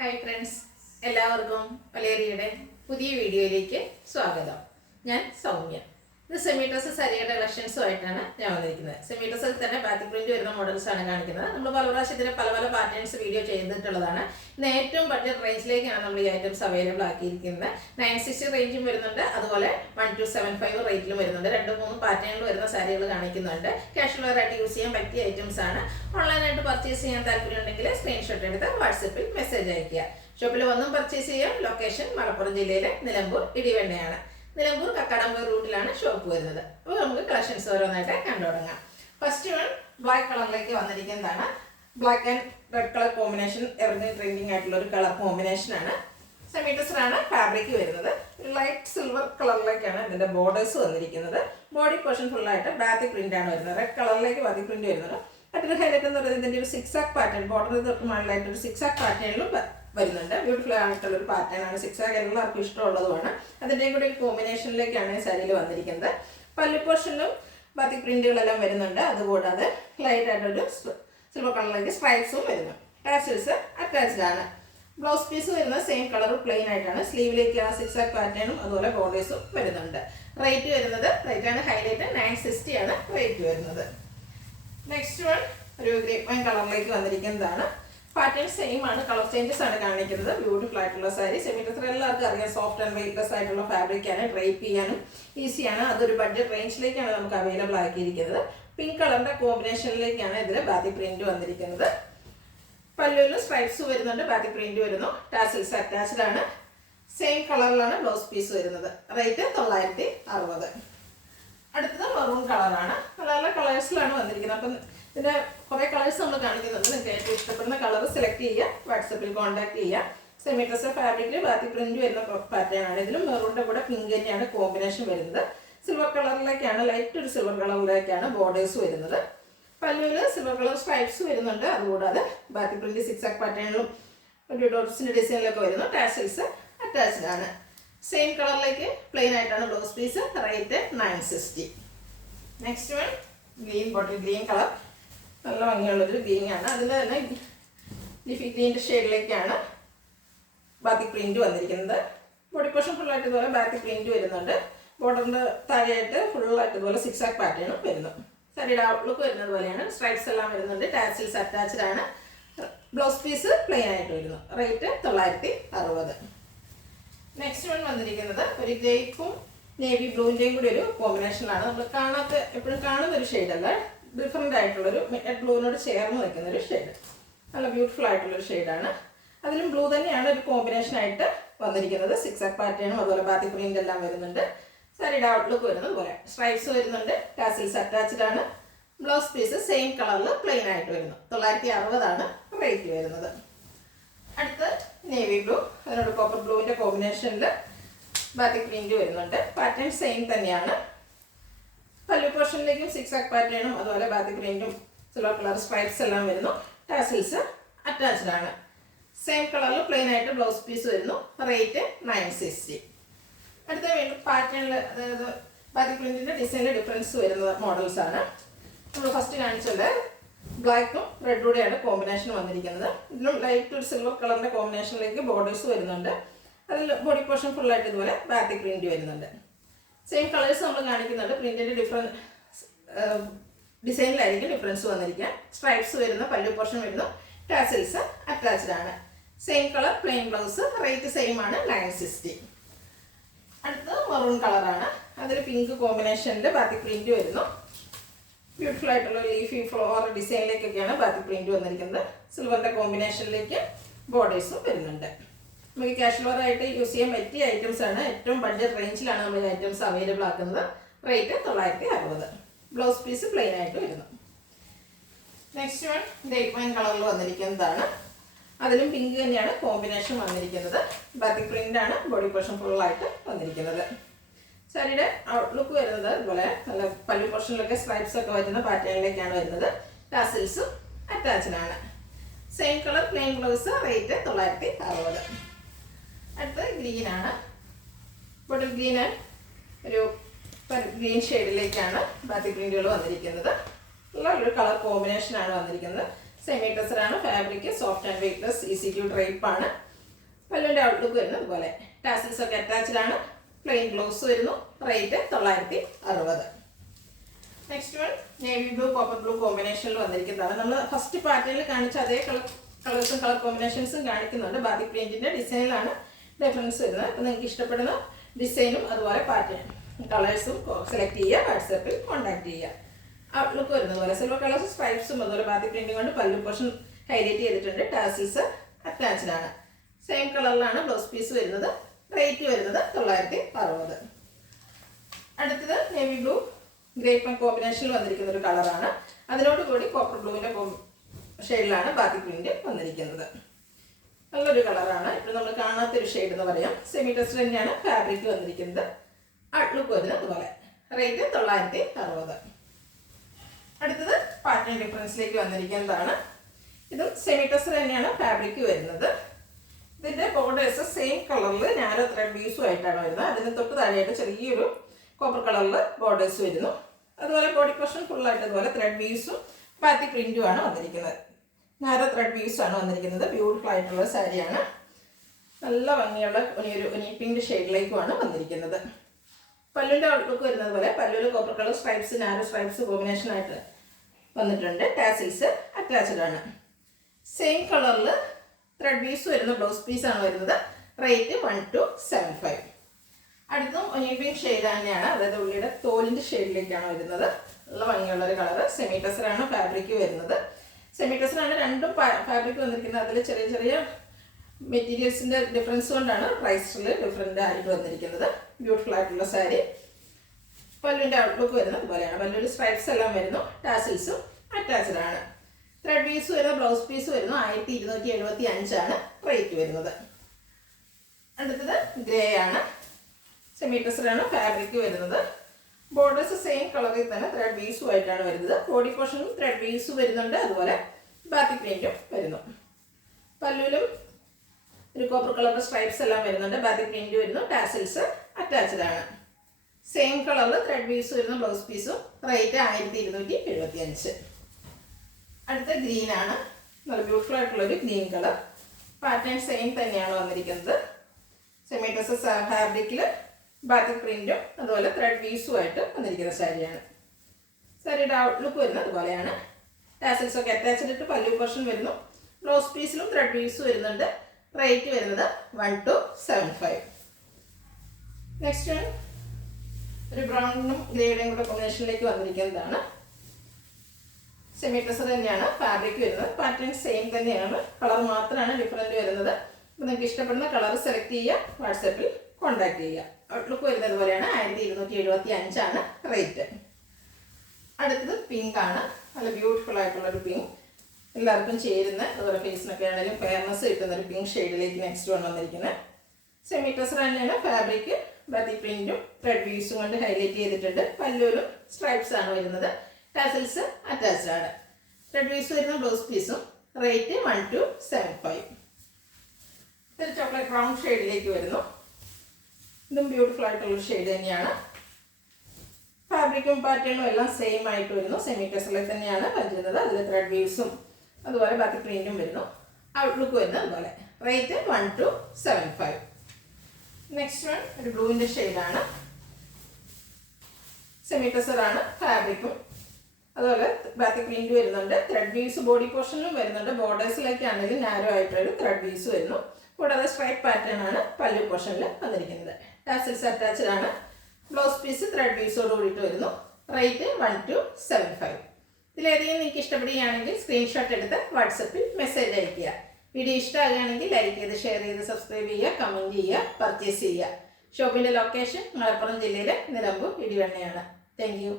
Hi friends, എല്ലാവർക്കും വലേറിയയുടെ പുതിയ വീഡിയോയിലേക്ക് സ്വാഗതം. ഞാൻ സൗമ്യ. ഇത് സെമി ഡ്രസ് സാരിയുടെ കളക്ഷൻസുമായിട്ടാണ് ഞാൻ വന്നിരിക്കുന്നത്. സെമി ഡ്രസ്സിൽ തന്നെ ബാത്തിക് പ്രിന്റ് വരുന്ന മോഡൽസ് ആണ് കാണിക്കുന്നത്. നമ്മൾ പല പ്രാവശ്യത്തിന് പല പല പാറ്റേൺസ് വീഡിയോ ചെയ്തിട്ടുള്ളതാണ്. ഇന്ന് ഏറ്റവും ബഡ്ജറ്റ് റേഞ്ചിലേക്കാണ് നമ്മൾ ഈ ഐറ്റംസ് അവൈലബിൾ ആക്കിയിരിക്കുന്നത്. 960 റേഞ്ചും വരുന്നുണ്ട്, അതുപോലെ 1275 റേറ്റിലും വരുന്നുണ്ട്. 2-3 പാറ്റേണിൽ വരുന്ന സാരികൾ കാണിക്കുന്നുണ്ട്. കാഷ്വൽ വെയർ ആയിട്ട് യൂസ് ചെയ്യാൻ പറ്റിയ ഐറ്റംസ് ആണ്. ഓൺലൈനായിട്ട് പർച്ചേസ് ചെയ്യാൻ താല്പര്യമുണ്ടെങ്കിൽ സ്ക്രീൻഷോട്ട് എടുത്ത് വാട്സപ്പിൽ മെസ്സേജ് അയയ്ക്കുക. ഷോപ്പിൽ വന്നും പർച്ചേസ് ചെയ്യാം. ലൊക്കേഷൻ മലപ്പുറം ജില്ലയിലെ നിലമ്പൂർ ഇടിവണ്ണയാണ്. നിലമ്പൂർ കക്കാടമ്പൂർ റൂട്ടിലാണ് ഷോപ്പ് വരുന്നത്. അപ്പോൾ നമുക്ക് കളക്ഷൻസ് ഓരോന്നായിട്ട് കണ്ടു തുടങ്ങാം. ഫസ്റ്റ് വൺ ബ്ലാക്ക് കളറിലേക്ക് വന്നിരിക്കുന്നതാണ്. Black and red colour combination evergreen trending ആയിട്ടുള്ള ഒരു കളർ കോമ്പിനേഷനാണ്. സെമി ടെസറാണ് ഫാബ്രിക് വരുന്നത്. ലൈറ്റ് സിൽവർ കളറിലേക്കാണ് ഇതിന്റെ ബോർഡേഴ്സ് വന്നിരിക്കുന്നത്. ബോഡി പോർഷൻ ഫുള്ളായിട്ട് ബാത്തിക് പ്രിന്റ് ആണ് വരുന്നത്. റെഡ് കളറിലേക്ക് ബാത്തിക് പ്രിന്റ് വരുന്നത്. മറ്റൊരു ഹൈലൈറ്റ് എന്ന് പറയുന്നത് ഇതിന്റെ ഒരു സിക്സാക് പാറ്റേൺ, ബോർഡറിന് തൊട്ട് മുകളിലായിട്ട് ഒരു സിക്സാക് പാറ്റേണിലും വരുന്നുണ്ട്. ബ്യൂട്ടിഫുൾ ആയിട്ടുള്ള ഒരു പാറ്റേൺ ആണ്. സിക്സാക് എല്ലാവർക്കും ഇഷ്ടമുള്ളതുമാണ്. അതിൻ്റെയും കൂടി കോമ്പിനേഷനിലേക്കാണ് ഈ സാരിയിൽ വന്നിരിക്കുന്നത്. പല്ലു പോർഷനിലും ബാത്തിക് പ്രിന്റുകളെല്ലാം വരുന്നുണ്ട്. അതുകൂടാതെ ലൈറ്റ് ആയിട്ടൊരു സിൽവർ കളറിലേക്ക് സ്ട്രൈപ്സും വരുന്നു. ടാസിൽസ് അറ്റാച്ച്ഡ് ആണ്. ബ്ലൗസ് പീസ് വരുന്നത് സെയിം കളർ പ്ലെയിൻ ആയിട്ടാണ്. സ്ലീവിലേക്ക് ആ സിക്സാക് പാറ്റേണും അതുപോലെ ബോർഡേഴ്സും വരുന്നുണ്ട്. റേറ്റ് വരുന്നത്, റേറ്റാണ് ഹൈലൈറ്റ്, 960 ആണ് റേറ്റ് വരുന്നത്. നെക്സ്റ്റ് വൺ ഒരു ഗ്രേപ്പ് വൈൻ കളറിലേക്ക് വന്നിരിക്കുന്നതാണ്. പാറ്റേൺ സെയിം ആണ്, കളർ ചേഞ്ചസ് ആണ് കാണിക്കുന്നത്. ബ്യൂട്ടിഫുൾ ആയിട്ടുള്ള സാരി. സെമി ടെസർ എല്ലാവർക്കും അറിയാം, സോഫ്റ്റ് ആൻഡ് വെയ്റ്റ്ലെസ് ആയിട്ടുള്ള ഫാബ്രിക് ആണ്. ഡ്രൈപ്പ് ചെയ്യാനും ഈസിയാണ്. അതൊരു ബഡ്ജറ്റ് റേഞ്ചിലേക്കാണ് നമുക്ക് അവൈലബിൾ ആക്കിയിരിക്കുന്നത്. പിങ്ക് കളറിന്റെ കോമ്പിനേഷനിലേക്കാണ് ഇതിൽ ബാത്തിക് പ്രിന്റ് വന്നിരിക്കുന്നത്. പല്ലുവിലും സ്ട്രൈപ്സ് വരുന്നുണ്ട്, ബാത്തിക് പ്രിന്റ് വരുന്നു. ടാസിൽസ് അറ്റാച്ച്ഡ് ആണ്. സെയിം കളറിലാണ് ബ്ലൗസ് പീസ് വരുന്നത്. റേറ്റ് 960. അടുത്തത് മെറൂൺ കളറാണ്. നല്ല നല്ല കളേഴ്സിലാണ് വന്നിരിക്കുന്നത്. അപ്പം ഇതിന്റെ കുറെ കളേഴ്സ് നമ്മൾ കാണിക്കുന്നുണ്ട്. നിങ്ങൾക്ക് ഏറ്റവും ഇഷ്ടപ്പെടുന്ന കളർ സെലക്ട് ചെയ്യുക, വാട്സപ്പിൽ കോൺടാക്ട് ചെയ്യുക. സെമി ഡ്രസ് ഫാബ്രിക്കിൽ ബാത്തിക് പ്രിന്റ് വരുന്ന പാറ്റേൺ ആണ്. ഇതിലും മെറൂണിന്റെ കൂടെ പിങ്ക് തന്നെയാണ് കോമ്പിനേഷൻ വരുന്നത്. സിൽവർ കളറിലേക്കാണ്, ലൈറ്റ് ഒരു സിൽവർ കളറിലേക്കാണ് ബോർഡേഴ്സ് വരുന്നത്. പല്ലുവിൽ സിൽവർ കളർ സ്ട്രൈപ്സ് വരുന്നുണ്ട്. അതുകൂടാതെ ബാത്തിക് പ്രിന്റ് സിക്സാക് പാറ്റേണിലും ഒരു ഡോട്ട്സിന്റെ ഡിസൈനിലൊക്കെ വരുന്നു. ടാസൽസ് അറ്റാച്ച്ഡ് ആണ്. സെയിം കളറിലേക്ക് പ്ലെയിൻ ആയിട്ടാണ് blouse piece. Rate 960. Next one green, bottle green colour. നല്ല ഭംഗിയുള്ളൊരു ഗ്രീൻ ആണ്. അതിൻ്റെ തന്നെ ലിഫി ഗ്രീൻ്റെ ഷെയ്ഡിലേക്കാണ് ബാത്തിക് പ്രിന്റ് വന്നിരിക്കുന്നത്. ബോഡി പോർഷൻ ഫുള്ളായിട്ട് ഇതുപോലെ ബാത്തിക് പ്രിന്റ് വരുന്നുണ്ട്. ബോർഡറിൻ്റെ താഴെയായിട്ട് ഫുള്ളായിട്ട് ഇതുപോലെ സിക്സാക് പാറ്റേണും വരുന്നു. സാരിയുടെ ഔട്ട്ലുക്ക് വരുന്നത് പോലെയാണ്. സ്ട്രൈപ്സ് എല്ലാം വരുന്നുണ്ട്. ടാസിൽസ് അറ്റാച്ച്ഡ് ആണ്. ബ്ലൗസ് പീസ് പ്ലെയിൻ ആയിട്ട് വരുന്നു. റേറ്റ് 960. നെക്സ്റ്റ് വൺ വന്നിരിക്കുന്നത് ഒരു ഗ്രേപ്പും നേവി ബ്ലൂവിൻ്റെയും കൂടി ഒരു കോമ്പിനേഷനിലാണ്. നമ്മൾ എപ്പോഴും കാണുന്ന ഒരു ഷെയ്ഡല്ല, ഡിഫറെൻ്റ് ആയിട്ടുള്ളൊരു മിഡ് ബ്ലൂവിനോട് ചേർന്ന് നിൽക്കുന്ന ഒരു ഷെയ്ഡ്. നല്ല ബ്യൂട്ടിഫുൾ ആയിട്ടുള്ളൊരു ഷെയ്ഡാണ്. അതിലും ബ്ലൂ തന്നെയാണ് ഒരു കോമ്പിനേഷനായിട്ട് വന്നിരിക്കുന്നത്. സിക്സാക് പാറ്റേണും അതുപോലെ ബാത്തിക് പ്രിന്റ് എല്ലാം വരുന്നുണ്ട്. സാരിയുടെ ഔട്ട്ലുക്ക് വരുന്നത് പോലെ സ്ട്രൈപ്സ് വരുന്നുണ്ട്. ടാസിൽസ് അറ്റാച്ച്ഡ് ആണ്. ബ്ലൗസ് പീസ് സെയിം കളറിൽ പ്ലെയിൻ ആയിട്ട് വരുന്നു. 960 ആണ് റേറ്റ് വരുന്നത്. അടുത്ത് നേവി ബ്ലൂ, അതിനോട് കോപ്പർ ബ്ലൂവിൻ്റെ കോമ്പിനേഷനിൽ ബാത്തിക് പ്രിന്റ് വരുന്നുണ്ട്. പാറ്റേൺ സെയിം തന്നെയാണ്. പല്ലു പോർഷനിലേക്കും സിക്സാക് പാറ്റേണും അതുപോലെ ബാത്തിക് പ്രിന്റും സിൽവർ കളർ സ്ട്രൈപ്സ് എല്ലാം വരുന്നു. ടാസിൽസ് അറ്റാച്ച്ഡ് ആണ്. സെയിം കളറിൽ പ്ലെയിൻ ആയിട്ട് ബ്ലൗസ് പീസ് വരുന്നു. റേറ്റ് 960. അടുത്ത വീണ്ടും പാറ്റേണിൽ, അതായത് ബാത്തിക് പ്രിന്റിൻ്റെ ഡിസൈനിൽ ഡിഫറൻസ് വരുന്ന മോഡൽസ് ആണ്. നമ്മൾ ഫസ്റ്റ് കാണിച്ചത് ബ്ലാക്കും റെഡൂടെയാണ് കോമ്പിനേഷൻ വന്നിരിക്കുന്നത്. ഇതിലും ലൈറ്റ് ഒരു സിൽവർ കളറിൻ്റെ കോമ്പിനേഷനിലേക്ക് ബോർഡേഴ്സ് വരുന്നുണ്ട്. അതിൽ ബോഡി പോർഷൻ ഫുള്ളായിട്ട് ഇതുപോലെ ബാത്തിക് പ്രിന്റ് വരുന്നുണ്ട്. സെയിം കളേഴ്സ് നമ്മൾ കാണിക്കുന്നുണ്ട്. പ്രിന്റിൻ്റെ ഡിസൈനിലായിരിക്കും ഡിഫറൻസ് വന്നിരിക്കുക. സ്ട്രൈപ്സ് വരുന്ന പല്ലു പോർഷൻ വരുന്നു. ടാസിൽസ് അറ്റാച്ച്ഡ് ആണ്. Same colour plain blouse. Rate same ആണ്, 960. അടുത്തത് മെറൂൺ കളറാണ്. അതിൽ പിങ്ക് കോമ്പിനേഷനിൽ ബാത്തിക് പ്രിന്റ് വരുന്നു. ബ്യൂട്ടിഫുൾ ആയിട്ടുള്ള ലീഫി ഫ്ലവർ ഡിസൈനിലേക്കൊക്കെയാണ് ബാത്തിക് പ്രിന്റ് വന്നിരിക്കുന്നത്. സിൽവറിൻ്റെ കോമ്പിനേഷനിലേക്ക് ബോർഡേഴ്സും വരുന്നുണ്ട്. നമുക്ക് കാഷ്വൽ വെയർ ആയിട്ട് യൂസ് ചെയ്യാൻ പറ്റിയ ഐറ്റംസ് ആണ്. ഏറ്റവും ബഡ്ജറ്റ് റേഞ്ചിലാണ് നമ്മൾ ഈ ഐറ്റംസ് അവൈലബിൾ ആക്കുന്നത്. റേറ്റ് 960. ബ്ലൗസ് പീസ് പ്ലെയിൻ ആയിട്ട് വരുന്നു. നെക്സ്റ്റ് വൺ ഗ്രേപ്പ് വൈൻ കളറിൽ വന്നിരിക്കുന്നതാണ്. അതിലും പിങ്ക് തന്നെയാണ് കോമ്പിനേഷൻ വന്നിരിക്കുന്നത്. ബാത്തിക് പ്രിന്റ് ആണ്. ബോഡി പോർഷൻ ഫുള്ളായിട്ട് വന്നിരിക്കുന്നത്. സാരിയുടെ ഔട്ട്ലുക്ക് വരുന്നത് അതുപോലെ നല്ല പല്ലു പോർഷനിലൊക്കെ സ്ട്രൈപ്സ് ഒക്കെ വരുന്ന പാറ്റേണിലേക്കാണ് വരുന്നത്. ടാസിൽസും അറ്റാച്ച്ഡ് ആണ്. Same colour plain blouse. Rate 960. അടുത്ത ഗ്രീനാണ്. ബോട്ടിൽ ഗ്രീൻ ആൻഡ് ഒരു ഗ്രീൻ ഷെയ്ഡിലേക്കാണ് ബാത്തിക് പ്രിന്റുകൾ വന്നിരിക്കുന്നത്. നല്ലൊരു കളർ കോമ്പിനേഷനാണ് വന്നിരിക്കുന്നത്. സെമി ടെസറാണ് fabric. Soft and weightless, easy to drape ആണ്. പല്ലുവിൻ്റെ ഔട്ട്ലുക്ക് വരുന്നത് അതുപോലെ. ടാസിൽസ് ഒക്കെ അറ്റാച്ച്ഡ് ആണ്. പ്ലെയിൻ ബ്ലൗസ് വരുന്നു. Rate 960. Next one navy blue copper blue കോമ്പിനേഷനിൽ വന്നിരിക്കുന്നതാണ്. നമ്മൾ ഫസ്റ്റ് പാറ്റേണിൽ കാണിച്ച അതേ കളേഴ്സും കളർ കോമ്പിനേഷൻസും കാണിക്കുന്നുണ്ട്. ബാത്തിക് പ്രിന്റിന്റെ ഡിസൈനിലാണ് ഡിഫറൻസ് വരുന്നത്. അപ്പോൾ നിങ്ങൾക്ക് ഇഷ്ടപ്പെടുന്ന ഡിസൈനും അതുപോലെ പാറ്റേൺ കളേഴ്സും സെലക്ട് ചെയ്യുക. വാട്സാപ്പിൽ കോൺടാക്ട് ചെയ്യുക. ഔട്ട്ലുക്ക് വരുന്നത് പോലെ സിൽവർ കളേഴ്സ് സ്ട്രൈപ്സും അതുപോലെ ബാത്തിക് പ്രിന്റും കൊണ്ട് പല്ലു പോർഷൻ ഹൈലൈറ്റ് ചെയ്തിട്ടുണ്ട്. ടാസിൽസ് അറ്റാച്ച്ഡ് ആണ്. സെയിം കളറിലാണ് ബ്ലൗസ് പീസ് വരുന്നത്. റേറ്റ് വരുന്നത് 960. അടുത്തത് നേവി ബ്ലൂ ഗ്രേപ്പ് കോമ്പിനേഷനിൽ വന്നിരിക്കുന്ന ഒരു കളറാണ്. അതിനോട് കൂടി കോപ്പർ ബ്ലൂവിൻ്റെ ഷെയ്ഡിലാണ് ബാത്തിക് പ്രിന്റ് വന്നിരിക്കുന്നത്. നല്ലൊരു കളറാണ്. ഇപ്പോൾ നമ്മൾ കാണാത്തൊരു ഷെയ്ഡ് എന്ന് പറയാം. സെമി ടെസ്റ്റ് തന്നെയാണ് ഫാബ്രിക് വന്നിരിക്കുന്നത്. ഔട്ട്ലുക്ക് വരുന്നത് അതുപോലെ. റേറ്റ് 960. അടുത്തത് പാറ്റേൺ ഡിഫറൻസിലേക്ക് വന്നിരിക്കുന്നതാണ്. ഇതും സെമി ടെസ്റ്റ് തന്നെയാണ് ഫാബ്രിക് വരുന്നത്. ഇതിൻ്റെ ബോർഡേഴ്സ് സെയിം കളറിൽ നാരോ ത്രെഡ് വീസും ആയിട്ടാണ് വരുന്നത്. അതിന് തൊട്ട് താഴെയായിട്ട് ചെറിയൊരു കോപ്പർ കളറിൽ ബോർഡേഴ്സ് വരുന്നു. അതുപോലെ ബോഡി പോർഷൻ ഫുള്ളായിട്ട് അതുപോലെ ത്രെഡ് വീസും ബാത്തിക് പ്രിന്റും ആണ് വന്നിരിക്കുന്നത്. നാരോ ത്രെഡ് വീസ് ആണ് വന്നിരിക്കുന്നത്. ബ്യൂട്ടിഫുൾ ആയിട്ടുള്ള സാരിയാണ്. നല്ല ഭംഗിയുള്ള ഒരു പിങ്ക് ഷെയ്ഡിലേക്കുമാണ് വന്നിരിക്കുന്നത്. പല്ലുവിൻ്റെ ഔട്ട്ലുക്ക് വരുന്നത് പോലെ പല്ലുവിൽ copper colour stripes narrow stripes combination ആയിട്ട് വന്നിട്ടുണ്ട്. ടാസിൽസ് അറ്റാച്ച്ഡ് ആണ്. സെയിം കളറിൽ ത്രെഡ് പീസ് വരുന്ന ബ്ലൗസ് പീസാണ് വരുന്നത്. റേറ്റ് 1275. അടുത്തും ഒനിയൻ പിങ്ക് ഷെയ്ഡ് തന്നെയാണ്. അതായത് ഉള്ളിയുടെ തോലിൻ്റെ ഷെയ്ഡിലേക്കാണ് വരുന്നത്. നല്ല ഭംഗിയുള്ളൊരു കളറ്. സെമി ടെസറാണ് ഫാബ്രിക് വരുന്നത്. സെമി ടെസറാണ് രണ്ടും ഫാബ്രിക് വന്നിരിക്കുന്നത്. അതിൽ ചെറിയ ചെറിയ മെറ്റീരിയൽസിൻ്റെ ഡിഫറൻസ് കൊണ്ടാണ് പ്രൈസിൽ ഡിഫറൻ്റ് ആയിട്ട് വന്നിരിക്കുന്നത്. ബ്യൂട്ടിഫുൾ ആയിട്ടുള്ള സാരി. പല്ലുവിൻ്റെ ഔട്ട്ലുക്ക് വരുന്നത് അതുപോലെയാണ്. പല്ലുവിൽ സ്ട്രൈപ്സ് എല്ലാം വരുന്നു. ടാസിൽസും അറ്റാച്ച്ഡ് ആണ്. ത്രെഡ് പീസ് വരുന്ന ബ്ലൗസ് പീസ് വരുന്നു. 1275 ആണ് റേറ്റ് വരുന്നത്. അടുത്തത് ഗ്രേ ആണ്. സെമി ടെസറാണ് ഫാബ്രിക് വരുന്നത്. ബോർഡേഴ്സ് സെയിം കളറിൽ തന്നെ ത്രെഡ് പീസുമായിട്ടാണ് വരുന്നത്. ബോഡി പോർഷനും ത്രെഡ് പീസ് വരുന്നുണ്ട്. അതുപോലെ ബാത്തിക് പ്രിന്റും വരുന്നു. പല്ലുവിലും ഒരു കോപ്പർ കളറിൻ്റെ സ്ട്രൈപ്സ് എല്ലാം വരുന്നുണ്ട്. ബാത്തിക് പ്രിന്റ് വരുന്നു. ടാസിൽസ് അറ്റാച്ച്ഡ് ആണ്. സെയിം കളറിൽ ത്രെഡ് പീസ് വരുന്ന ബ്ലൗസ് പീസും. റേറ്റ് 1275. അടുത്ത ഗ്രീൻ ആണ്. നല്ല ബ്യൂട്ടിഫുൾ ആയിട്ടുള്ളൊരു ഗ്രീൻ കളർ. പാറ്റേൺ സെയിം തന്നെയാണ് വന്നിരിക്കുന്നത്. സെമി ടെസർ ഫാബ്രിക്കിൽ ബാത്തിക് പ്രിന്റും അതുപോലെ ത്രെഡ് പീസുമായിട്ട് വന്നിരിക്കുന്ന സാരിയാണ്. സാരിയുടെ ഔട്ട്ലുക്ക് വരുന്നത് അതുപോലെയാണ്. ടാസിൽസ് ഒക്കെ അറ്റാച്ച്ഡ് ഇട്ട് പല്ലു പോർഷൻ വരുന്നു. ബ്ലൗസ് പീസിലും ത്രെഡ് പീസ് വരുന്നുണ്ട്. റേറ്റ് വരുന്നത് 1275. നെക്സ്റ്റ് ഒരു ബ്രൗണും ഗ്രേയുടെയും കൂടെ കോമ്പിനേഷനിലേക്ക് വന്നിരിക്കുന്നതാണ്. സെമി ടെസർ തന്നെയാണ് ഫാബ്രിക് വരുന്നത്. പാറ്റേൺ സെയിം തന്നെയാണ്. കളർ മാത്രമാണ് ഡിഫറൻറ്റ് വരുന്നത്. അപ്പോൾ നിങ്ങൾക്ക് ഇഷ്ടപ്പെടുന്ന കളർ സെലക്ട് ചെയ്യുക. വാട്സാപ്പിൽ കോൺടാക്ട് ചെയ്യുക. ഔട്ട്ലുക്ക് വരുന്നത് പോലെയാണ്. 1275 ആണ് റേറ്റ്. അടുത്തത് പിങ്ക് ആണ്. നല്ല ബ്യൂട്ടിഫുൾ ആയിട്ടുള്ളൊരു പിങ്ക്. എല്ലാവർക്കും ചേരുന്ന അതുപോലെ ഫേസിനൊക്കെ ആണെങ്കിലും ഫെയർനെസ് കിട്ടുന്ന ഒരു പിങ്ക് ഷെയ്ഡിലേക്ക് നെക്സ്റ്റ് വന്നിരിക്കുന്നത്. സെമി ടെസർ തന്നെയാണ് ഫാബ്രിക്. ബാത്തിക് പ്രിന്റും ത്രെഡ് പീസും കൊണ്ട് ഹൈലൈറ്റ് ചെയ്തിട്ടുണ്ട്. പല്ലുവിലും സ്ട്രൈപ്സ് ആണ് വരുന്നത്. ടാസിൽസ് അറ്റാച്ച്ഡ് ആണ്. ത്രെഡ് പീസ് വരുന്ന ബ്ലൗസ് പീസും. റേറ്റ് 1275. ഇതൊരു ചോക്ലേറ്റ് ബ്രൗൺ ഷെയ്ഡിലേക്ക് വരുന്നു. ഇതും ബ്യൂട്ടിഫുൾ ആയിട്ടുള്ള ഷെയ്ഡ് തന്നെയാണ്. ഫാബ്രിക്കും പാറ്റേണും എല്ലാം സെയിം ആയിട്ട് വരുന്നു. സെമി ടെസറിൽ തന്നെയാണ് വരുന്നത്. അതിൽ ത്രെഡ് വീവ്സും അതുപോലെ ബാത്തിക് പ്രിന്റും വരുന്നു. ഔട്ട്ലുക്ക് വരുന്നത് അതുപോലെ. റേറ്റ് 1275. നെക്സ്റ്റ് വൺ ഒരു ബ്ലൂവിൻ്റെ ഷെയ്ഡാണ്. സെമി ടെസറാണ് ഫാബ്രിക്കും അതുപോലെ ബാത്തിക് പ്രിന്റ് വരുന്നുണ്ട്. ത്രെഡ് വീവ്സ് ബോഡി പോർഷനിലും വരുന്നുണ്ട്. ബോർഡേഴ്സിലേക്കാണെങ്കിലും നാരോ ആയിട്ടൊരു ത്രെഡ് വീവ്സ് വരുന്നു. കൂടാതെ സ്ട്രൈപ്പ് പാറ്റേൺ ആണ് പല്ലു പോർഷനിൽ വന്നിരിക്കുന്നത്. ടാസിൽസ് അറ്റാച്ച്ഡ് ആണ്. ബ്ലൗസ് പീസ് ത്രെഡ് പീസോട് കൂടിയിട്ട് വരുന്നു. റേറ്റ് 1275. ഇതിലേതെങ്കിലും നിങ്ങൾക്ക് ഇഷ്ടപ്പെടുകയാണെങ്കിൽ സ്ക്രീൻഷോട്ട് എടുത്ത് വാട്സപ്പിൽ മെസ്സേജ് അയയ്ക്കുക. വീഡിയോ ഇഷ്ടമാകുകയാണെങ്കിൽ ലൈക്ക് ചെയ്ത് ഷെയർ ചെയ്ത് സബ്സ്ക്രൈബ് ചെയ്യുക, കമൻറ്റ് ചെയ്യുക, പർച്ചേസ് ചെയ്യുക. ഷോപ്പിൻ്റെ ലൊക്കേഷൻ മലപ്പുറം ജില്ലയിലെ നിലമ്പൂർ ഇടിവണ്ണയാണ്. Thank you.